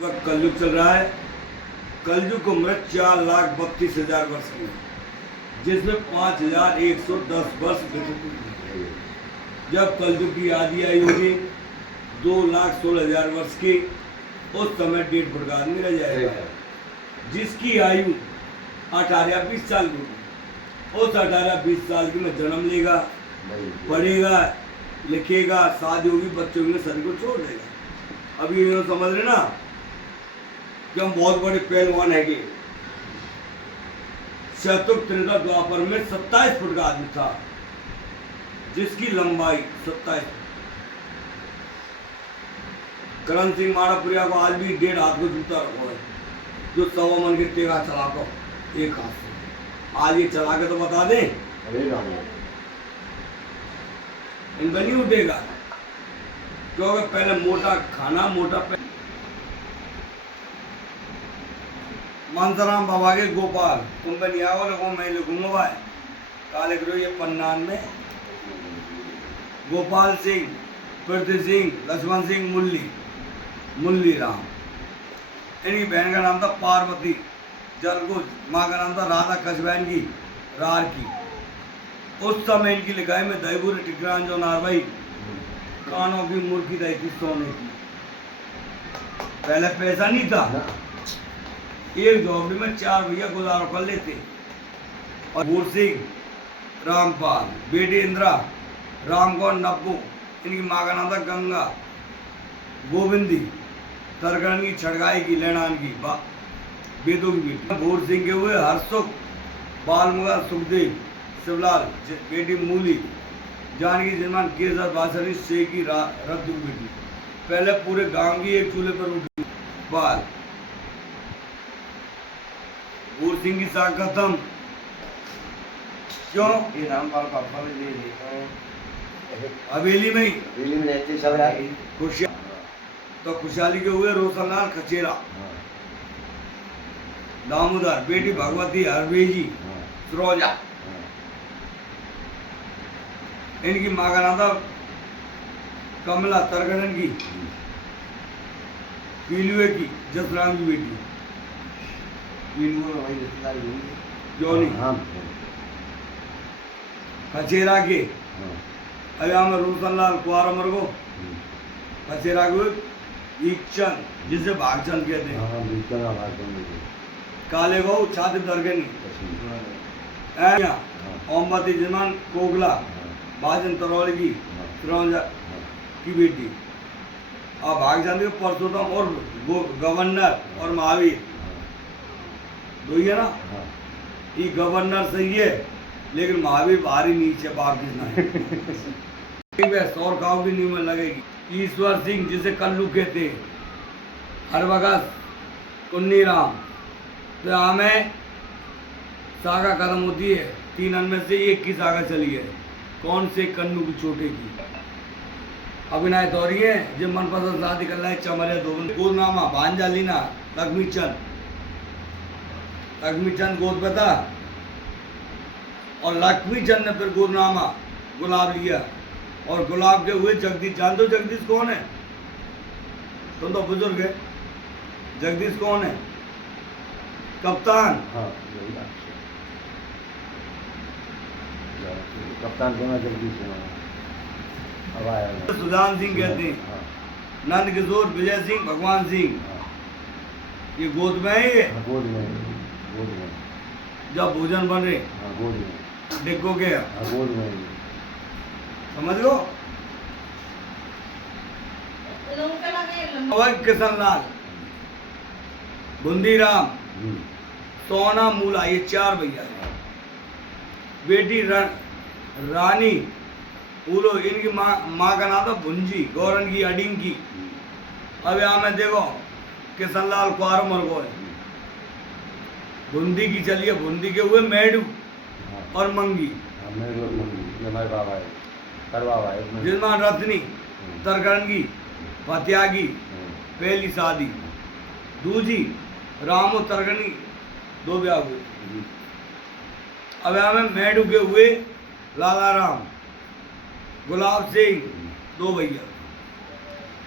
वक्त कलयुग चल रहा है। कलयुग की उम्र 4,32,000 वर्ष की है, जिसमें 5,110 वर्ष व्यतीत हुए। जब कलयुग की आदि आयु होगी 2,16,000 वर्ष की, उस समय 1.5 फुट का आदमी रह जाएगा। जिसकी आयु 18 या 20 साल की होगी, उस 18-20 साल की में जन्म लेगा, पढ़ेगा, लिखेगा, शादी होगी, बच्चों के शरीर को छोड़ देगा। अभी ये समझ रहे ना कि हम बहुत बड़े पहलवान है। शतुक त्रेता द्वापर में 27 फुट का आदमी था, जिसकी लंबाई 27 फुट। करण सिंह मारापुरिया को आज भी 1.5 हाथ को जूता रखो है, जो 100 मन के तेगा चला को एक हाथ से। आज ये चला के तो बता दें, इनका नहीं उठेगा, क्योंकि पहले मोटा खाना, मोटा मानसराम बाबा के गोपाल तुम पे नहीं आओ, लोगों मैं लिखूंगा भाई काले करो ये पन्नान में। गोपाल सिंह, पृथ्वी सिंह, लक्ष्मण सिंह, मुल्ली राम। इनकी बहन का नाम था पार्वती जरगुज, माँ का नाम था राधा कसबैन की रार की। उस समय इनकी लिखाई में दहीपुर टिकरान जो नारवाई कानों की मुर्गी दही थी सोने की। पहले पैसा नहीं था, एक झोपड़ी में 4 भैया गुजारा कर लेते। और भूर सिंह, रामपाल, बेटी इंदिरा, रामगौर, नब्बू, इनकी माँ का नाम था गंगा, गोविंदी, तरगण की, छड़गाई की, लेनान की, बेदों की बेटी। भूर सिंह के हुए हरसुख, बालमुगा, सुखदेव, शिवलाल, बेटी मूली, जानकी, जिनमान, केसर, बासरी, शेख की, रद्दू की बेटी। पहले पूरे गांव की एक चूल्हे पर उठी बाल। भूर सिंह की साख खत्म, क्यों? ये रामपाल पापा में ले लेता हूँ हवेली में ही रहते सब रात खुशियाली। तो खुशहाली के हुए रोशनलाल खचेरा, दामोदर, बेटी भगवती, हरवेजी, सरोजा। इनकी माँ का नाम था कमला, तरगड़न की, पीलुए की, जसराम की बेटी, जोनी। खचेरा के अया में रोशनलाल कुआरा मरगो, खचेरा को ईकचंद, जिसे भागचंद कहते हैं, काले गौ, छाती दरगनी, ओमवती, जिमान, कोगला, बाजन तरौली की, फिरौजा की बेटी। और भागचंद के परसोत्तम और गवर्नर और महावीर दो ही है ना। ये गवर्नर सही है, लेकिन महावीर भारी नीचे वापिस नहीं। सौर गाँव की नींव में लगेगी। ईश्वर सिंह, जिसे कल्लू कहते हैं, हरबगस, कुन्नी राम। तो हमें सागा खत्म होती है, 3 अन्न में से एक की सागा चली है। कौन से? कन्नू की छोटे की। अभिनय दौरी है, जो मनपसंद शादी कर रहा है चमरिया दो गोदनामा, भांजा लीना, लक्ष्मीचंद गोद बता, और लक्ष्मीचंद ने फिर गोदनामा गुलाब लिया। और गुलाब के हुए जगदीश। जान दो जगदीश कौन है? तुम तो बुजुर्ग है। जगदीश कौन है? कप्तान। कप्तान जगदीश सुजान सिंह कहते हैं, नंद किशोर, विजय सिंह, भगवान सिंह। ये गोद में है। ये गोद में जब भोजन बन रहे गोद में डिग्गो गया, गोद में समझ लो। किशन लाल, बुंदी राम, सोना, मूला, ये 4 भैया है। बेटी रानी पूलो, इनकी माँ का नाम था भुंजी, गौरन की, अडिंग की। अब यहाँ में देखो किशन लाल कुआरो मरगो है। बुंदी की चलिए, बुंदी के हुए मेडू और मंगी, जिसमान रत्नी, तरगणगी, फत्यागी, पहली शादी। दूजी रामो तरगनी, 2 ब्याह हुए। अब यहाँ में मेडू के हुए लाला राम, गुलाब सिंह, 2 भैया।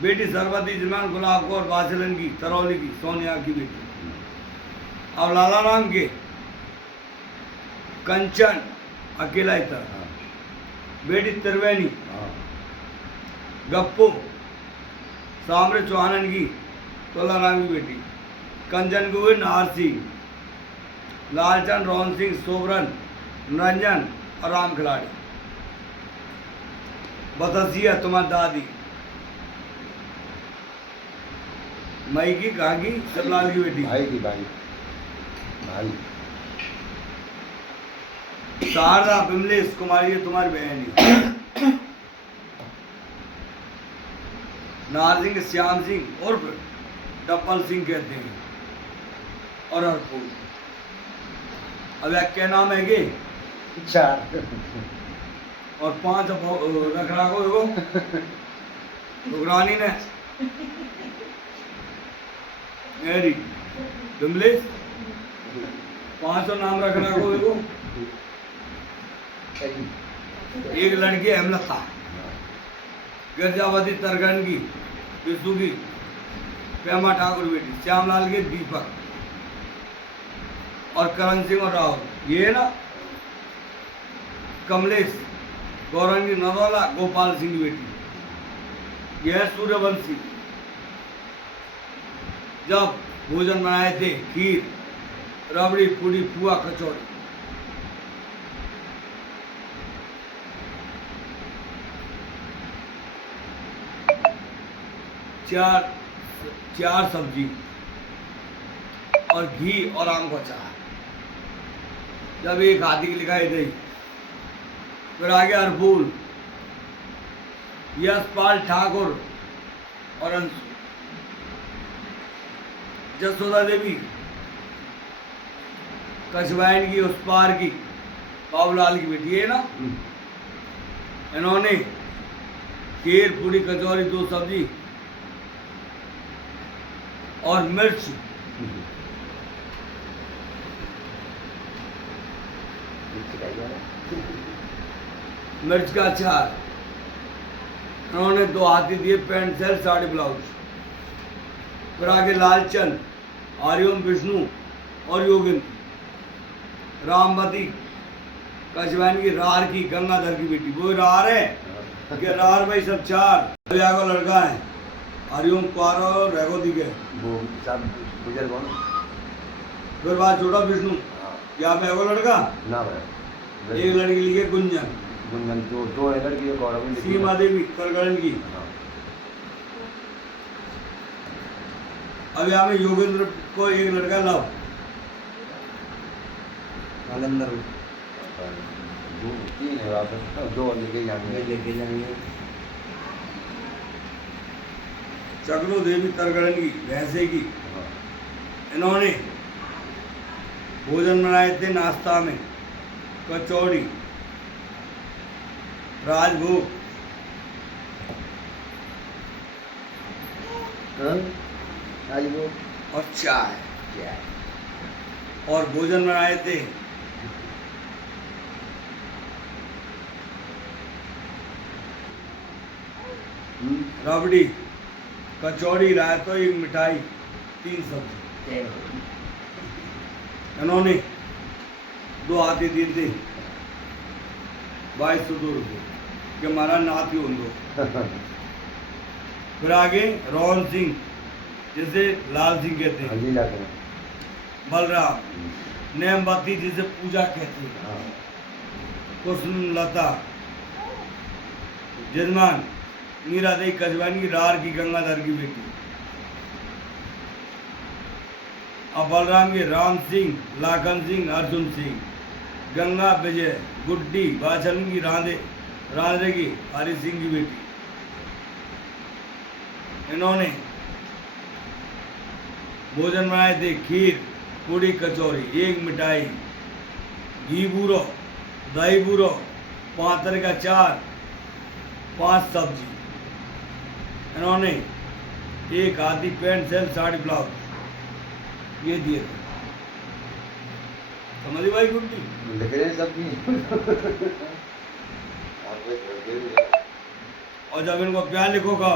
बेटी सरबती जमान गुलाब कौर बाचलन की तरौली की सोनिया की बेटी। अब लाला राम के कंचन अकेला ही था, हाँ बेटी त्रिवेणी हाँ गप्पू सामरे चौहानन की तोला राम की बेटी। कंचन को हुए नाहर सिंह, लालचंद रोहन सिंह सोबरन निरंजन और राम खिलाड़ी। बतसिया तुम्हारी दादी मई की कहाँ की शिवलाल की बेटी। भाई की भाई भाई शारदा बिमलेश कुमारी है तुम्हारी बहन ही। नाहर सिंह श्याम सिंह उर्फ डब्बल सिंह कहते हैं और हरपुर। अब एक क्या नाम है कि 4 और 5 रख रखो एगो रुकरानी ने मेरी बिमलेश 5 नाम रख रखो एगो। एक लड़की हेमलता गिरजावती तरगन की विशु की पेमा ठाकुर बेटी। श्यामलाल के दीपक और करण सिंह और राहुल। ये ना कमलेश गौरंगी नदौला गोपाल सिंह की बेटी। यह सूर्यवंशी। जब भोजन बनाए थे खीर रबड़ी पूड़ी पुआ कचौड़ी। चार सब्जी और घी और आम का अचार। जब एक हाथी की लिखाई थी। फिर आगे हरफूल यशपाल ठाकुर और अंशु। जसोदा देवी कछवाइन की उस पार की बाबूलाल की बेटी है ना। इन्होंने खीर पूरी कचौरी 2 सब्जी और मिर्च का अचार। उन्होंने 2 हाथी दिए पैंट शर्ट साड़ी ब्लाउज। फिर आगे लालचंद आर्यम विष्णु और योगिंद्र। रामवती कछवाइन की रार की गंगाधर की बेटी। वो रार है कि रार भाई सब 4 को लड़का है। हरिओम कुमार और रेगोदी के वो सब गुजर कौन। फिर बात छोटा विष्णु। हाँ यहाँ पे एगो लड़का ना भाई एक लड़की लिखे गुंजन। गुंजन दो है लड़की गौरव सीमा देवी करगड़न की। हाँ अब यहाँ में योगेंद्र को एक लड़का लव। नालंदर 3 है वापस 2 लेके जाएंगे। चक्रो देवी तरगड़न की भैंसे की। हाँ इन्होंने भोजन बनाए थे नाश्ता में कचौड़ी राजभोग आज वो और चाय। क्या है और भोजन बनाए थे रबड़ी कचौड़ी रायता एक मिठाई 3 सब्जी। इन्होंने 2 हाथी दिए थे 2202 रुपये कि हमारा नाती उन दो। फिर आगे रोहन सिंह जिसे लाल सिंह कहते हैं। हल्दी लाते हैं। बलराम नेमबती जिसे पूजा कहते हैं। हाँ कुसुम लता जजमान मीरा देवी कजवानी की रार की गंगाधर की बेटी। अब बलराम के राम सिंह लाखन सिंह अर्जुन सिंह। गंगा विजय गुड्डी बाचलन की रांधे की हरि सिंह की बेटी। इन्होंने भोजन बनाए थे खीर पूड़ी कचौरी 1 मिठाई घी बूरो दही बूरो 5 तरह का अचार 5 सब्जी। इन्होंने 1 हाथी पैंट शर्ट साड़ी ब्लाउज ये दिए थे। समझी भाई गुड्डी। लिख रहे हैं सब और जब इनको प्यार लिखोगा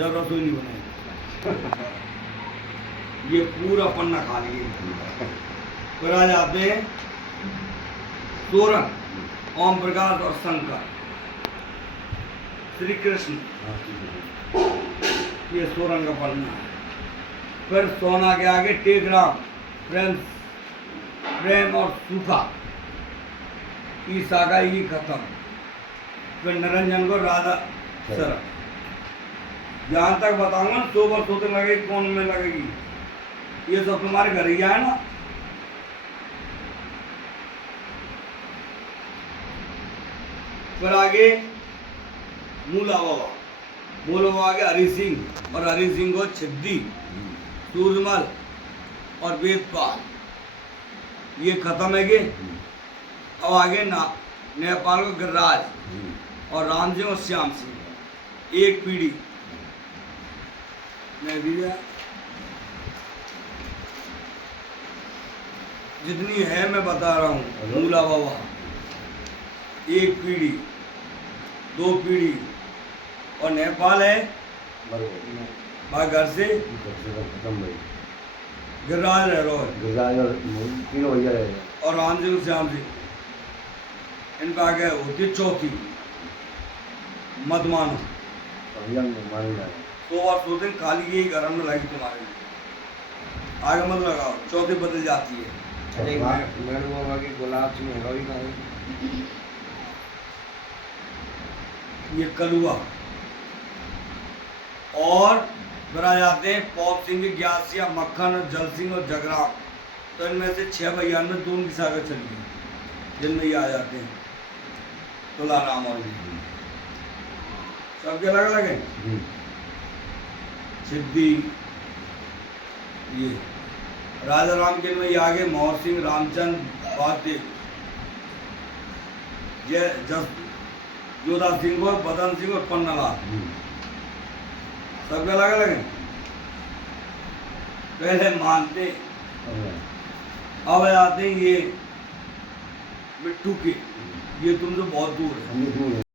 जब रसोई नहीं बनाई। ये पूरा पन्ना खा लिए। फिर आ जाते हैं तोरण, ओम प्रकाश और शंकर, श्री कृष्ण, ये तोरण का पन्ना है। फिर सोना के आगे टेकराम, प्रेम और सूखा, ई सागा ये खत्म। फिर निरंजन को राधा सर, जहां तक बताऊंगा 100 वर्ष होते लगेगी, कौन में लगेगी, ये सब तुम्हारे घर ही आए ना। फिर आगे मूला बाबा, मूला बाबा आगे हरि सिंह, और हरि सिंह को छिद्दी, सूरजमल और वेदपाल, ये खत्म है। अब आगे नेपाल को गिरिराज और राम सिंह और श्याम सिंह, एक पीढ़ी मैं दिया। जितनी है मैं बता रहा हूँ। मूला बाबा एक पीढ़ी, 2 पीढ़ी, और नेपाल है घर से गिरिराज रह रहा है, और राम सिंह श्याम सिंह, इनका आगे होती है चौथी मत मानो। 100 वर्ष होते हैं, खाली यही घर में लगी तुम्हारे लिए, आगे मत लगाओ, चौथी बदल जाती है। गुलाब सिंह होगा भी कहीं। ये कलुआ, और फिर आ जाते हैं पौप सिंह, ग्यासिया, मक्खन, जल सिंह और जगराम। तो इनमें से 6 भैया में 2 की सागर चल गई, जिनमें ये आ जाते हैं तुलाराम और ये सबके अलग अलग है। सिद्धि, ये राजा राम के में ये आगे मोहर सिंह, रामचंद्र, वासदेव, ये जोधा सिंह और बदन सिंह और पन्नालाल, सबके अलग अलग हैं। पहले मानते, अब आते हैं ये बिट्टू के, ये तुमसे बहुत दूर है।